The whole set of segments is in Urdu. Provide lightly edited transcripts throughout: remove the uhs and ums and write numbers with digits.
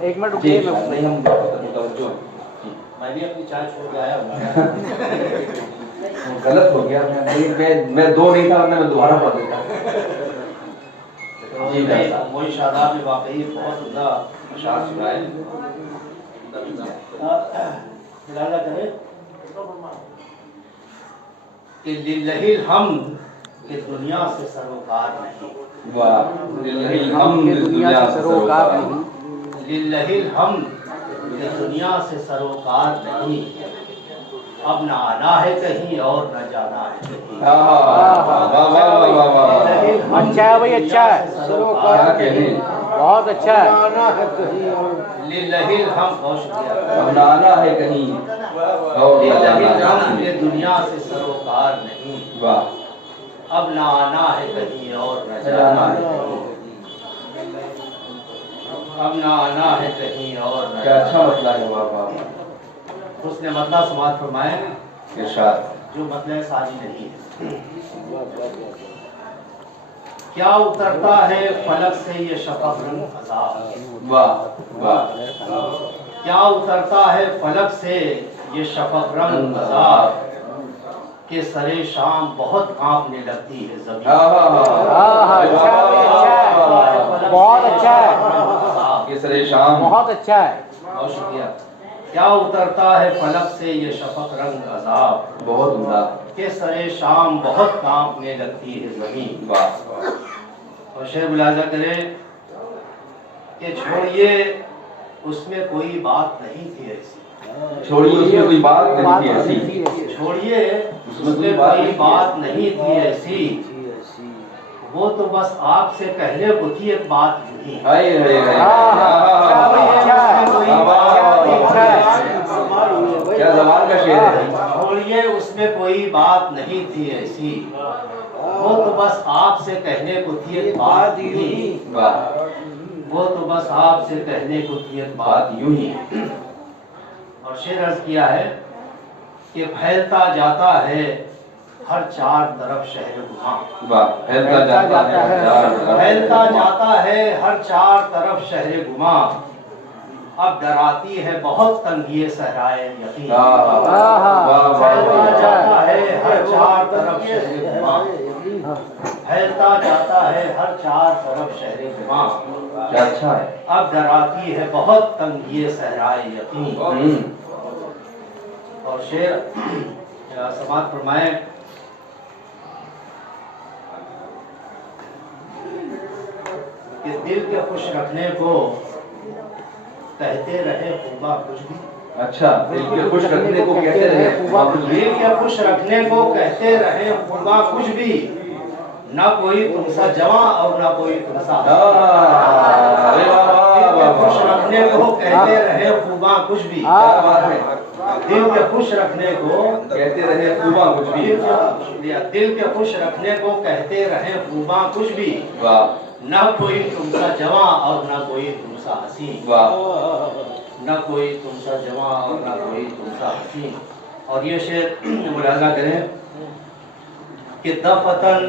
ایک منٹ رکیے، میں بھی اپنی چائے چھوڑ کے آیا ہوں. غلط ہو گیا، میں دو نہیں تھا، میں دوبارہ پڑھ دیتا. وہی شاداب نے واقعی بہت عمدہ اشعار سنائے. خلاصہ کرے کہ للہ الحمد کہ دنیا سے سروکار نہیں. واہ، للہ الحمد دنیا سے سروکار نہیں. للہ الحمد کہ دنیا سے سروکار نہیں. اب نہ آنا ہے کہیں اور نہ جانا ہے کہیں. اچھا ہے بھائی، اچھا ہے، بہت اچھا ہے. للہ الحمد، بہت شکریہ. اب نہ آنا ہے کہیں اور نہ للہ جانا الحمد ہے. کہ دنیا سے سروکار نہیں. واہ، اب نہ آنا ہے کہیں اور نہ جانا ہے کہیں. اب نہ آنا ہے کہیں اور نہ کیا اچھا مسئلہ ہے. واہ واہ، اس نے مطلب سماعت فرمایا ارشاد. جو مطلب ساری نہیں ہے. کیا اترتا ہے فلک سے یہ شفق رنگ عذاب. واہ واہ، کیا اترتا ہے فلک سے یہ شفق رنگ عذاب کہ سرے شام بہت کانپنے لگتی ہے زمین. بہت اچھا ہے، کسر شام، بہت اچھا ہے. بہت شکریہ. کیا اترتا ہے فلک سے یہ شفق رنگ عذاب بہت عمدہ. کہ سرے شام بہت کانپنے لگتی ہے زمین. واہ، اور شعر ملاحظہ کرے کہ چھوڑیے اس میں کوئی بات نہیں تھی ایسی. چھوڑیے اس میں کوئی بات نہیں تھی ایسی. چھوڑیے اس میں کوئی بات نہیں تھی ایسی. وہ تو بس آپ سے کہنے کو تھی ایک بات یوں ہی. کیا زبان کا شعر ہے. چھوڑیے اس میں کوئی بات نہیں تھی ایسی. وہ تو بس آپ سے کہنے کو تھی ایک بات یوں ہی. وہ تو بس آپ سے کہنے کو تھی ایک بات یوں ہی. اور شعر عرض کیا ہے کہ پھیلتا جاتا ہے ہر چار طرف شہر گماں. پھیلتا جاتا ہے ہر چار طرف شہر گماں. اب ڈراتی ہے بہت تنگی صحرائے یقین. پھیلتا جاتا ہے ہر چار طرف شہر گماں. پھیلتا جاتا ہے ہر چار طرف شہر گماں. اچھا ہے. اب ڈراتی ہے بہت تنگی صحرائے یقین. اور شعر سماعت فرمائے کہ دل کے خوش رکھنے کو کہتے رہے خوبا کچھ بھی. اچھا، دل کے خوش رکھنے کو کہتے رہے خوبا کچھ بھی. دل کے خوش رکھنے کو کہتے رہے خوبا کچھ بھی. نہ کوئی تم سا جواں اور نہ کوئی تم سا. دل کے خوش رکھنے کو کہتے رہے خوبا کچھ بھی. دل کے خوش رکھنے کو کہتے رہے خوبا کچھ بھی. دل کے خوش رکھنے کو کہتے رہے خوبا کچھ بھی. نہ کوئی تم سا جواں اور نہ کوئی تم سا حسین. نہ کوئی تم سا جواں اور نہ کوئی تم سا حسین. اور یہ شعر ملاحظہ کریں کہ دفتن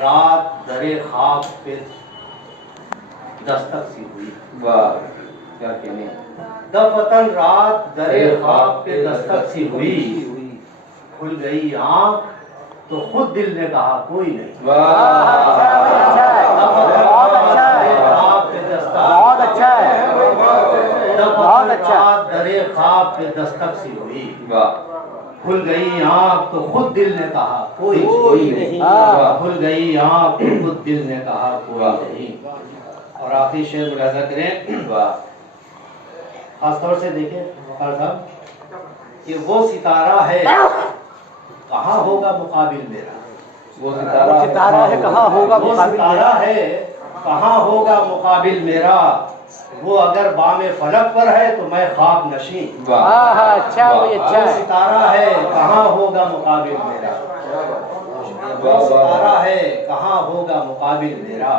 رات درے خواب پہ دستک سی ہوئی. واہ، کیا کہنے. دفتن رات درے خواب پہ دستک سی ہوئی. کھل گئی آنکھ تو خود دل نے کہا کوئی نہیں. بہت اچھا ہے، بہت اچھا. درے خواب پہ دستک سی ہوئی. کھل گئی آنکھ تو خود دل نے کہا کوئی نہیں. کھل گئی آنکھ تو خود دل نے کہا کوئی نہیں. اور آخری شعر ملاحظہ کریں خاص طور سے دیکھیں وقار صاحب کہ وہ ستارہ ہے کہاں ہوگا مقابل میرا. وہ ستارہ ہے کہاں ہوگا وہ ستارہ ہے کہاں ہوگا مقابل میرا. وہ اگر بام فلک پر ہے تو میں خواب نشین. اچھا ہے، اچھا وہ ہے. ستارہ ہے کہاں ہوگا مقابل میرا. وہ ستارہ ہے کہاں ہوگا مقابل میرا.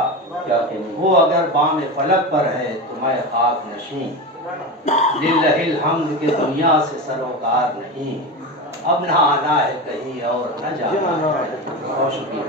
وہ اگر بام فلک پر ہے تو میں خواب نشین. للہ الحمد کہ دنیا سے سروکار نہیں. اب نہ آنا ہے کہیں اور نہ جانا. بہت شکریہ.